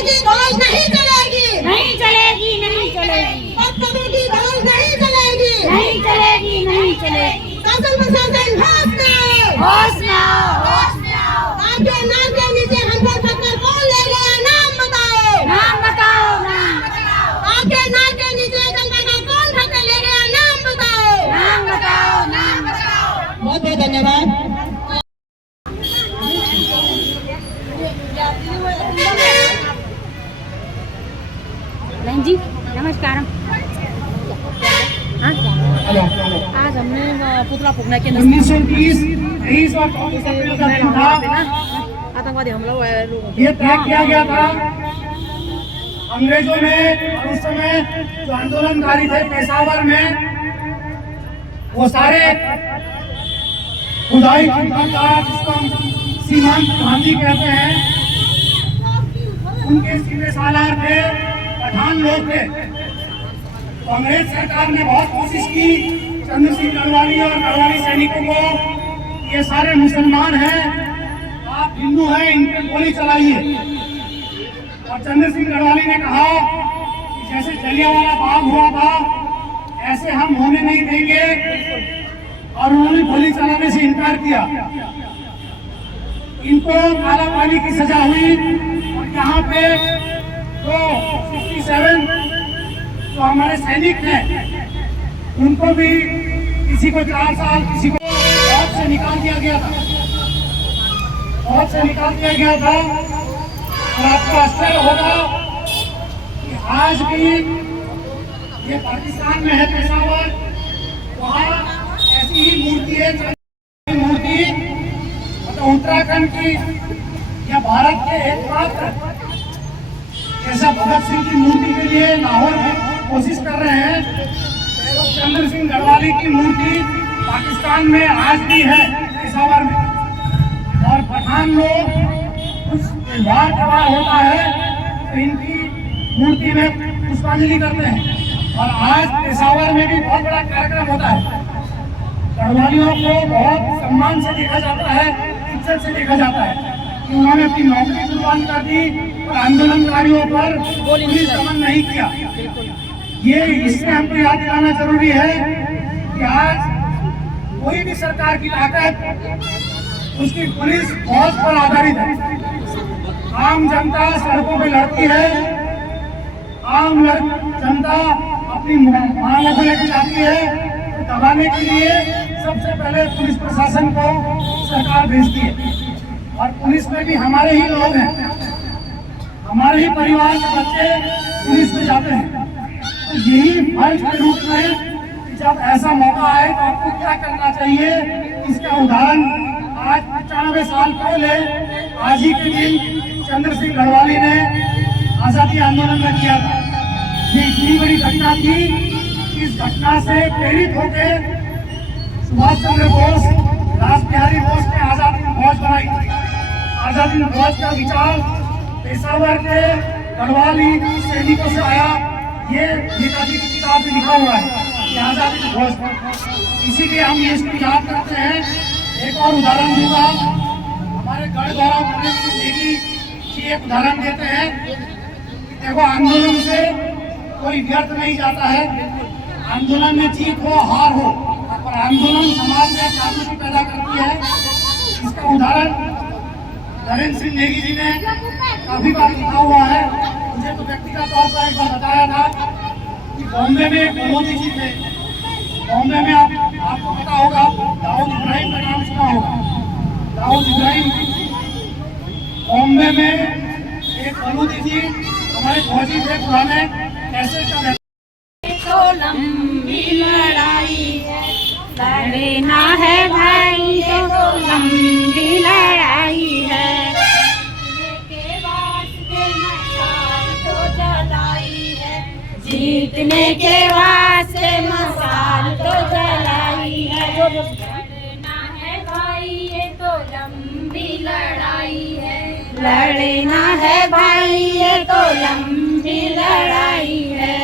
की दौड़ नहीं चलेगी, नहीं चलेगी, नहीं चलेगी, बदतमीजों की दौड़ नहीं चलेगी, नहीं चलेगी, नहीं चलेगी। शासन प्रशासन होश में आओ, होश में आओ, होश में आओ। आपके नाम के नीचे हम पर पत्थर कौन ले गया, नाम बताओ, नाम बताओ, नाम बताओ, आपके नाम के नीचे जनता का कौन पत्थर ले गया, नाम बताओ, नाम बताओ, नाम बताओ। बहुत बहुत धन्यवाद। बहन जी नमस्कार। हाँ? आज हमने पुतला फूकने के 1930 आतंकवादी हमला हुआ है लोगों ये तय किया गया था। अंग्रेजों ने उस समय जो आंदोलनकारी थे पेशावर में, वो सारे खुदाई जिसको हम सीमांत गांधी कहते हैं, उनके सीधे सालार थे, पठान लोग थे। तो अंग्रेज सरकार ने बहुत कोशिश की चंद्र सिंह गढ़वाली और गढ़वाली सैनिकों को, ये सारे मुसलमान हैं, आप हिंदू हैं, इन पर गोली चलाइए। और चंद्र सिंह गढ़वाली ने कहा कि जैसे जलियांवाला बाग हुआ था ऐसे हम होने नहीं देंगे, और उन्होंने गोली चलाने से इनकार किया। इनको काला पानी की सजा हुई। और यहाँ पे तो 67 जो हमारे सैनिक हैं, उनको भी किसी को 4 साल, किसी को फौज से निकाल दिया गया था, फौज से निकाल दिया गया था। और आपको आश्चर्य होगा कि आज भी ये पाकिस्तान में है पेशावर, वहाँ ऐसी ही मूर्ति है, मूर्ति मतलब उत्तराखंड की या भारत के एकमात्र, जैसा भगत सिंह की मूर्ति के लिए लाहौर में कोशिश कर रहे हैं, तो चंद्र सिंह गढ़वाली की मूर्ति पाकिस्तान में आज भी है पेशावर में। और पठान लोग कुछ त्योहार त्योहार होता है तो इनकी मूर्ति में पुष्पांजलि करते हैं। और आज पेशावर में भी बहुत बड़ा कार्यक्रम होता है। गढ़वालियों को बहुत सम्मान से देखा जाता है, इज्जत से देखा जाता है कि उन्होंने अपनी नौकरी कुर्बान कर दी और आंदोलनकारियों पर पुलिस दमन नहीं किया। ये इसमें हमको याद दिलाना जरूरी है कि आज कोई भी सरकार की ताकत उसकी पुलिस फौज पर आधारित है। आम जनता सड़कों पे लड़ती है, आम जनता अपनी मांगों को लेकर जाती है, तो दबाने के लिए सबसे पहले पुलिस प्रशासन को सरकार भेजती है। और पुलिस में भी हमारे ही लोग हैं, हमारे ही परिवार के बच्चे पुलिस में जाते हैं। तो यही फर्ज के रूप में जब ऐसा मौका आए तो आपको क्या करना चाहिए, इसका उदाहरण आज 95 साल पहले आज ही के दिन चंद्र सिंह गढ़वाली ने आजादी आंदोलन में किया था। ये इतनी बड़ी घटना थी, इस घटना से प्रेरित होकर सुभाष चंद्र बोस, रास बिहारी बोस ने आजादी फौज बनाई। आजादी फौज का विचार पेशावर के गढ़वाली सैनिकों से आया। ये नेताजी की किताब में लिखा हुआ है कि आजादी फौज, इसीलिए हम इसको याद करते हैं। एक और उदाहरण दूंगा, हमारे गढ़ गौरव गणेश सिंह नेगी जी एक उदाहरण देते हैं। देखो, आंदोलन से कोई व्यर्थ नहीं जाता है, आंदोलन में जीत हो हार हो, और आंदोलन समाज में जागृति पैदा करती है। इसका उदाहरण नरेंद्र सिंह नेगी जी ने काफी बार लिखा हुआ है। मुझे तो व्यक्तिगत तौर पर एक बार बताया था कि बॉम्बे में मोदी जी थे, बॉम्बे में आपको पता होगा दाऊद इब्राहिम का नाम सुना होगा। दाऊद इब्राहिम बॉम्बे में एक मोदी जी हमारे फौजी थे पुराने, कैसे का तो लंबी लड़ाई है, लड़ना है भाई तो लंबी लड़ाई है। जीतने के वास्ते मसाल तो जलाई है, लड़ना है भाई ये तो लंबी लड़ाई है, लड़ना है भाई ये तो लंबी लड़ाई है।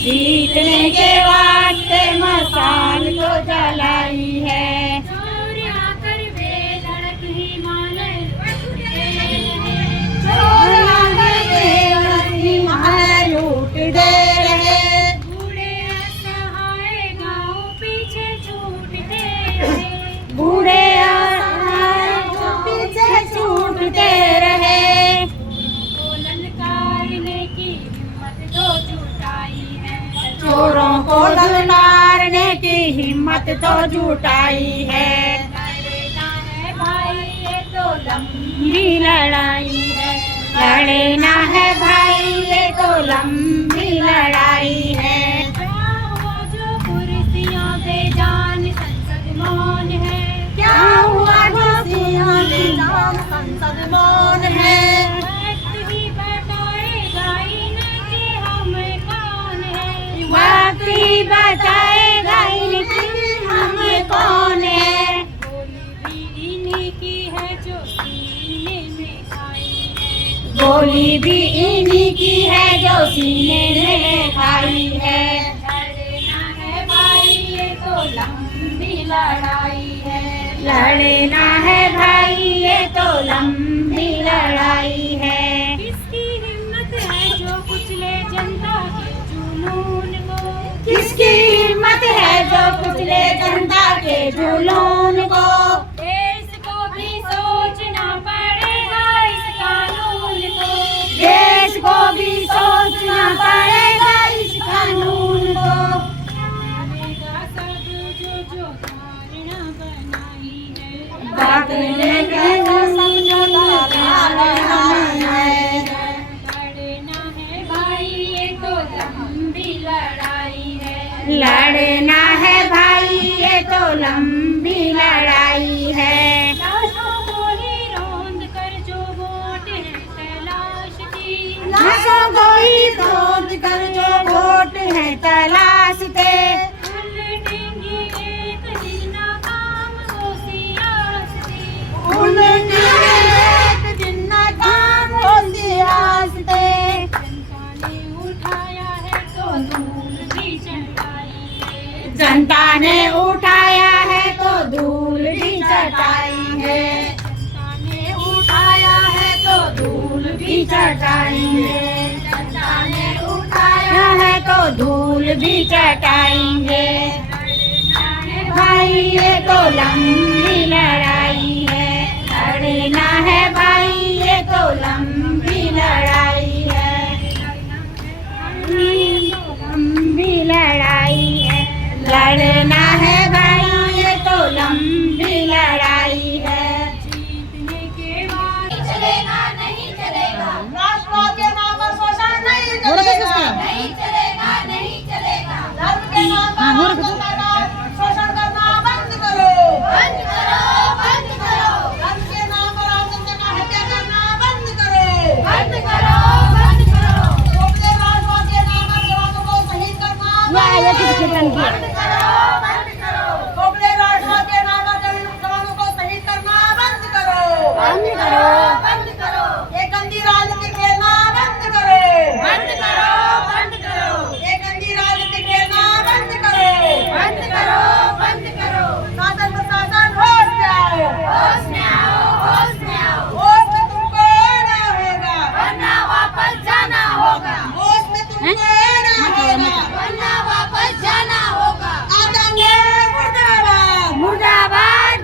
जीतने के वास्ते मसाल तो जलाई है। तो जुटाई है। लड़ना है भाई ये तो लंबी लड़ाई है, लड़ना है भाई ये तो लंबी लड़ाई है। क्या हुआ जो कुर्सियों पे जान संसद मौन है, क्या हुआ जो कुर्सियों पे जान संसद मौन है। वक्त ही बताएगा इनकी हम कौन है, वक्त ही बताएगा इनकी हम कौन है। गोली भी इन्हीं की है जो सीने में खाई है, गोली भी इन्हीं की है जो सीने में खाई है। लड़ना है भाई ये तो लंबी लड़ाई है, लड़ना है भाई ये तो लंबी लड़ाई है। किसकी हिम्मत है जो कुचले जनता के जुनून को, किसकी हिम्मत है जो कुचले जनता के जुनून को। देश को भी सोचना पड़ेगा इस कानून को, देश को भी सोचना पड़ेगा इस कानून को। मानेगा सब जो धारणा बनाई है, बात लेकर समझो धारणा है। लड़ना है भाई ये तो लंबी लड़ाई है, लड़ना है भाई ये तो लंबी लड़ाई है। लाशों को ही रौंद कर जो वोट है तलाश की, लाशों को ही रौंद कर जो वोट है तलाशते। उलटेंगी एक दिन नाकाम हो सियासती, उलटेंगी एक दिन नाकाम हो सियासते। जनता ने उठाया है तो धूल भी चटाई है, जनता ने उठाया है तो धूल भी चटाएंगे, जनता ने उठाया है तो धूल भी चटाएंगे। भाई ये तो लंबी लड़ाई है, लड़ना है भाई ये तो लंबी लड़ाई है, लंबी लड़ाई है। लड़ना है भाई ये तो लंबी लड़ाई है। जीतने के बाद चलेगा नहीं चलेगा, राष्ट्रवाद के नाम पर शोषण नहीं चलेगा, नहीं चलेगा नहीं चलेगा। धर्म के नाम पर शोषण करना बंद करो, बंद करो, बंद करो। धर्म के नाम पर जनता का हत्या करना बंद करो, बंद करो, बंद करो। खोखले राष्ट्रवाद के नाम पर जवानों को शहीद करना बंद करो। बंद करो, बंद करो। ये गंदी राजनीति खेलना बंद करो, बंद करो, बंद करो। ये गंदी राजनीति खेलना बंद करो, बंद करो, बंद करो। शासन प्रशासन होश में आओ, होश में आओ, होश में आओ। होश में तुमको आना होगा वरना वापस जाना होगा, होश में तुमको आना होगा वरना वापस जाना होगा। आतंकवाद मुर्दाबाद,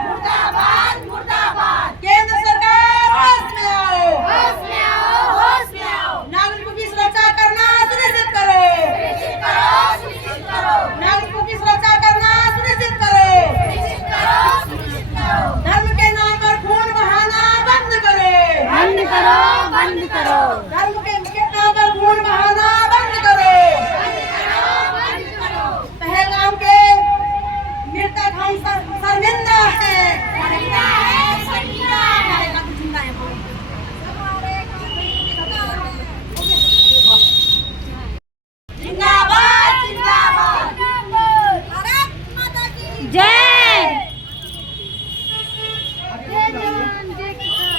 मुर्दाबाद, मुर्दाबाद। केंद्र सरकार होश में आओ, होश में आओ, होश में आओ। नागरिकों की सुरक्षा करना सुनिश्चित करो, सुनिश्चित करो, सुनिश्चित करो। नागरिकों की सुरक्षा करना सुनिश्चित करो, सुनिश्चित करो, सुनिश्चित करो। धर्म के नाम पर खून बहाना बंद करो, बंद करो, बंद करो। धर्म के नाम पर खून बहाना बंद करो, बंद करो, बंद करो। पहलगाम के मृतक हम शर्मिंदा है, शर्मिंदा है, शर्मिंदा है। जिंदाबाद, जिंदाबाद। भारत माता की जय। जय जवान जय किसान।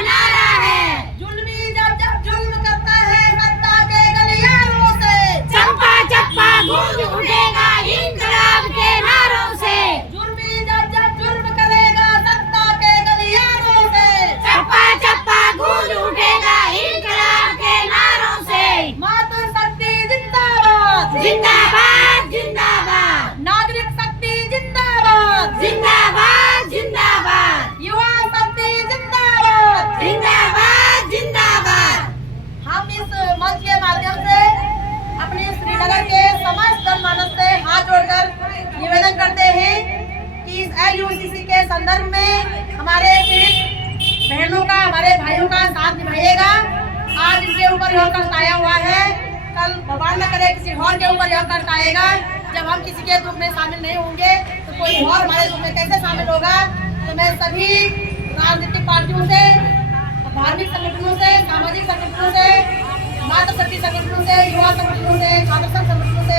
नारा है जुल्मी जब जब जुल्म करता है सत्ता के गलियारों से, चंपा चप्पा गूंज उठेगा इंकलाब के नारों से। जुल्मी जब जब जुल्म करेगा सत्ता के गलियारों से, चप्पा चप्पा गूंज उठेगा इंकलाब के नारों से। मातृ शक्ति जिंदाबाद, जिंदाबाद, जिंदाबाद। नागरिक शक्ति जिंदाबाद, जिंदाबाद, जिंदाबाद। युवा शक्ति जिंदाबाद, जिंदाबाद, जिंदाबाद। हम इस मंच श्रीनगर के समस्त जनमानस से हाथ जोड़कर निवेदन करते हैं कि इस LUCC के संदर्भ में हमारे पीड़ित बहनों का, हमारे भाइयों का साथ निभाइएगा। आज इसके ऊपर यह कष्ट आया हुआ है, कल भगवान न करे किसी और के ऊपर यह कष्ट आएगा। जब हम किसी के दुख में शामिल नहीं होंगे तो कोई और हमारे दुख में कैसे शामिल होगा। तो मैं सभी राजनीतिक पार्टियों से, धार्मिक संगठनों से, सामाजिक संगठनों से, मातृ शक्ति संगठनों से, युवा संगठनों से, छात्र संघ संगठनों से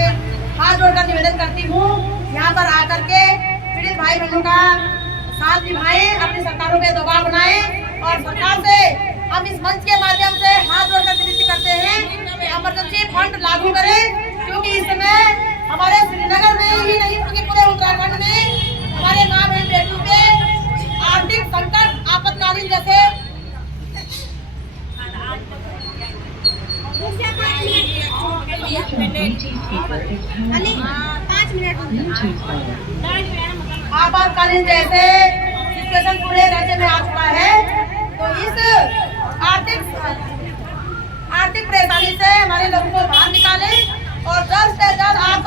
हाथ जोड़कर निवेदन करती हूँ, यहाँ पर आकर के पीड़ित भाई बहनों का साथ निभाएं, अपनी सरकारों पे दबाव बनाएं और सरकार से हम इस मंच के माध्यम से हाथ जोड़कर विनती करते हैं कि इमरजेंसी फंड लागू करें, क्योंकि इस समय हमारे श्रीनगर में ही नहीं बल्कि पूरे उत्तराखंड में हमारे माँ बहन बेटियों पे आर्थिक संकट आपातकालीन जैसे आपातकालीन जैसे सिचुएशन पूरे राज्य में आ चुका है। तो इस आर्थिक परेशानी से हमारे लोगों को बाहर निकाले और जल्द से जल्द आप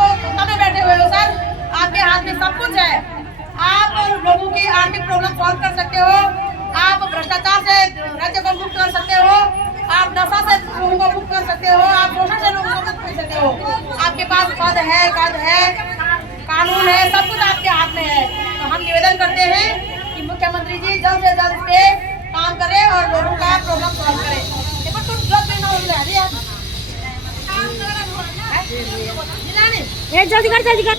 में बैठे हुए हो सर, आपके हाथ में सब कुछ है। आप लोगों की आर्थिक प्रॉब्लम सॉल्व कर सकते हो, आप भ्रष्टाचार से राज्य को मुक्त कर सकते हो, आप नशा से लोगों को मुक्त कर सकते हो, आप शोषण से लोगों को मुक्त कर सकते हो। आपके पास पद है, कानून है, सब कुछ आपके हाथ में है। तो हम निवेदन करते हैं कि मुख्यमंत्री जी जल्द से जल्द इस पे काम करें और लोगों का प्रॉब्लम सॉल्व करें। जल्दी कर